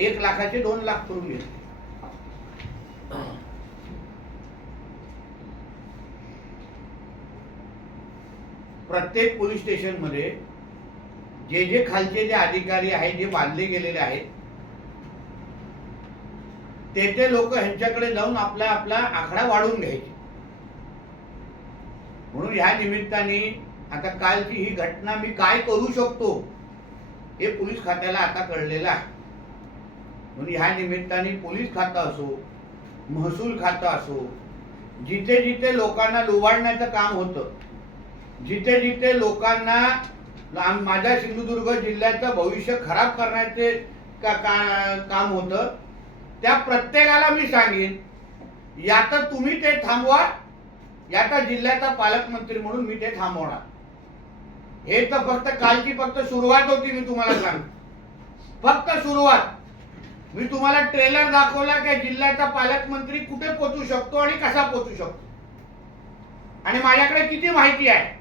1 लाखाचे 2 लाख करून घेतले. प्रत्येक पोलीस स्टेशन मध्ये जे खालचे जे अधिकारी आहेत, जे बांधले गेलेले आहेत, ते लोक ह्यांच्याकडे जाऊन आपला आकडा वाढवून घ्यायचे. म्हणून ह्या निमित्ताने आता कालची ही घटना मी काय करू शकतो हे पोलीस खात्याला आता कळलेलं आहे. म्हणून ह्या निमित्ताने पोलीस खातं असो, महसूल खातं असो, जिथे जिथे लोकांना लुबाडण्याचं काम होतं, जिथे जिथे लोकांना माझ्या सिंधुदुर्ग जिल्ह्याचं भविष्य खराब करण्याचे काम होतं, त्या प्रत्येकाला मी सांगेन, यात तुम्ही ते थांबवा, याचा जिल्ह्याचा पालकमंत्री म्हणून मी ते थांबवणार. हे तर फक्त कालची फक्त सुरुवात होती. मी तुम्हाला सांगतो, फक्त सुरुवात. मी तुम्हाला ट्रेलर दाखवला की जिल्ह्याचा पालकमंत्री कुठे पोहोचू शकतो आणि कसा पोहोचू शकतो, आणि माझ्याकडे किती माहिती आहे.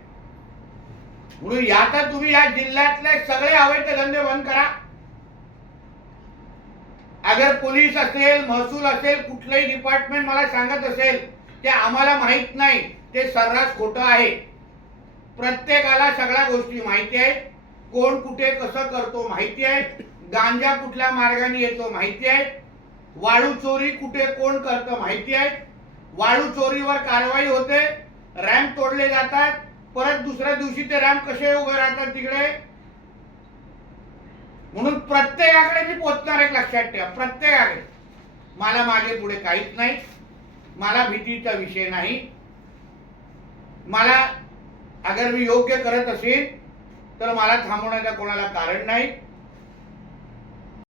म्हणून यात तुम्ही या जिल्ह्यातले सगळे अवैध धंदे बंद करा. अगर पोलीस असेल, महसूल असेल, कुठलंही डिपार्टमेंट मला सांगत असेल ते आम्हाला माहित नाही, ते सर्रास खोटं आहे. प्रत्येकाला सगळ्या गोष्टी माहिती आहेत. कोण कुठे कसं करतो माहिती आहे. गांजा कुठल्या मार्गाने येतो माहिती आहे. वाळू चोरी कुठे कोण करतं माहिती आहे. वाळू चोरीवर कारवाई होते, रॅम्प तोडले जातात, परत दुसऱ्या दिवशी ते रॅम्प कसे उभे राहतात तिकडे. म्हणून प्रत्येकाकडे मी पोहोचणार, एक लक्षात ठेवा, प्रत्येकाकडे. मला मागे पुढे काहीच नाही, मला भीतीचा विषय नाही. मला अगर मी योग्य करत असेल तर मला थांबवण्याचं कोणाला कारण नाही.